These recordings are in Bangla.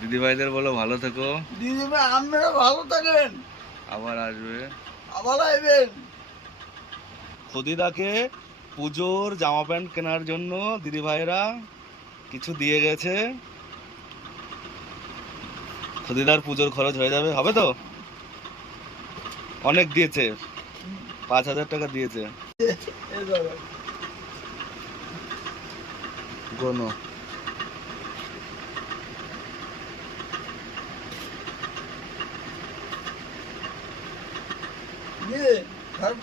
দিদিভাইদের বলো ভালো থেকো। দিদিভাই আপনারা ভালো থাকেন। আবার আসবে। আবার আইবেন খুদিদাকে পুজোর জামা প্যান্ট কেনার জন্য দিদিভাইরা কিছু দিয়ে গেছে। খুদিদার পুজোর খরচ হয়ে যাবে। হবে তো? অনেক দিয়েছে। পাঁচ হাজার টাকা দিয়েছে। এই ধরো। কোনো দিয়ে খারাপ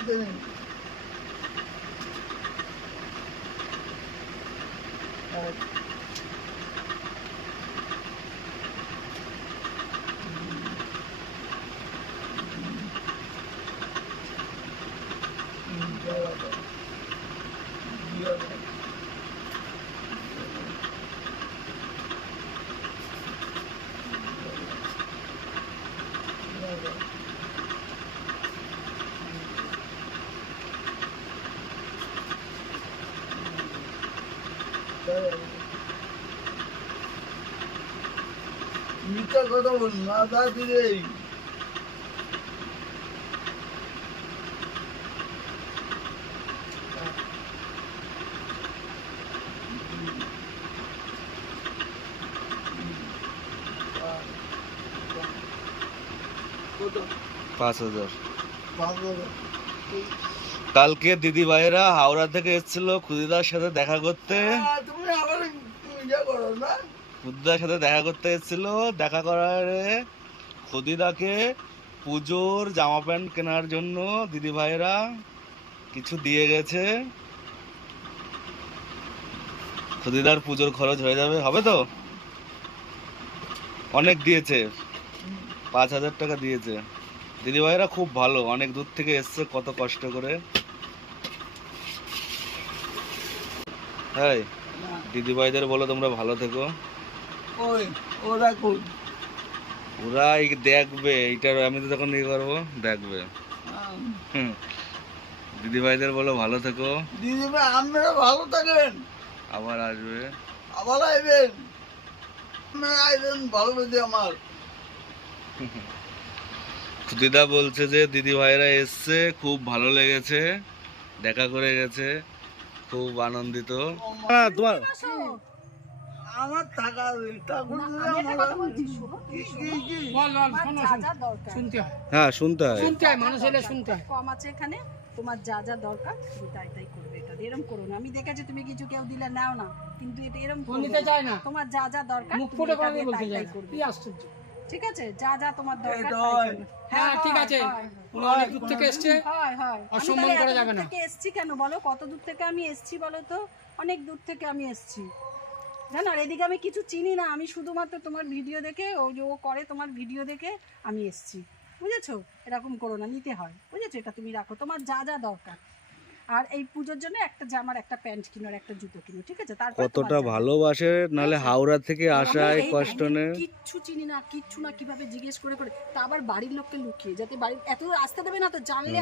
দেবেন মিথ্যা কথা বল না দাদি রে কত? পাঁচ হাজার। পাঁচ হাজার। কালকে দিদিভাইরা হাওড়া থেকে এসেছিল খুদিদার সাথে দেখা করতে। তুমি আবার ইয়ে খুদিদার সাথে দেখা করতে এসেছিল। দেখা করারে খুদিদাকে পুজোর জামা প্যান্ট কেনার জন্য দিদিভাইরা কিছু দিয়ে গেছে। খুদিদার পুজোর খরচ হয়ে যাবে। হবে তো? অনেক দিয়েছে। পাঁচ হাজার টাকা দিয়েছে। দিদিভাইরা খুব ভালো। অনেক দূর থেকে এসছে কত কষ্ট করে। হ্যাঁ না, দিদিভাইদের বলো তোমরা ভালো থেকো। ওই ওরা কই ওরা দেখবে এইটার আমি তো তখন ইয়ে করব দেখবে। আহ, হুম। দিদিভাইদের বলো ভালো থেকো। দিদিভাই আপনারা ভালো থাকেন। আবার আসবে। আবার আইবেন। আপনারা আইবেন ভালো বেঁধে আমার। দিদা বলছে যে দিদি ভাইরা এসছে খুব ভালো লেগেছে দেখা করে গেছে। খুব আনন্দিত। হ্যাঁ তোমার আমার টাকা হয়। শুনতে হয়। শুনতে হয় মানুষ এলে শুনতে হয়। কম আছে এখানে তোমার যা যা দরকার তুমি তাই তাই করবে এটা। এরকম করো না। আমি দেখেছি তুমি কিছু কেউ দিলে নাও না কিন্তু এটা এরকম ও নিতে চায় না। তোমার যা যা দরকার মুখ ফুটে করে বলতে চায় না। কি আশ্চর্য। ঠিক আছে? যা যা তোমার দরকার হয়। হ্যাঁ ঠিক আছে। অনেক দূর থেকে এসছে। হয় হয় অসম্মান করা যাবে না। থেকে এসছি কেন বলো? কত দূর থেকে আমি এসছি বলো তো? অনেক দূর থেকে আমি এসছি। জানো আর এদিকে আমি কিছু চিনি না। আমি শুধুমাত্র তোমার ভিডিও দেখে ও যে ও করে তোমার ভিডিও দেখে আমি এসছি। বুঝেছ? এরকম করো না নিতে হয়। বুঝেছ? এটা তুমি রাখো। তোমার যা যা দরকার। আর এই পুজোর জন্য একটা জামার একটা প্যান্ট কিনো আর একটা জুতো কিনো ঠিক আছে? তারপর কতটা ভালোবাসে নালে হাওড়া থেকে আসায় কষ্ট নেই কিচ্ছু চিনি না কিচ্ছু না কীভাবে জিজ্ঞেস করে করে। তা আবার বাড়ির লোককে লুকিয়ে যাতে বাড়ির এত আসতে দেবে না তো জানলে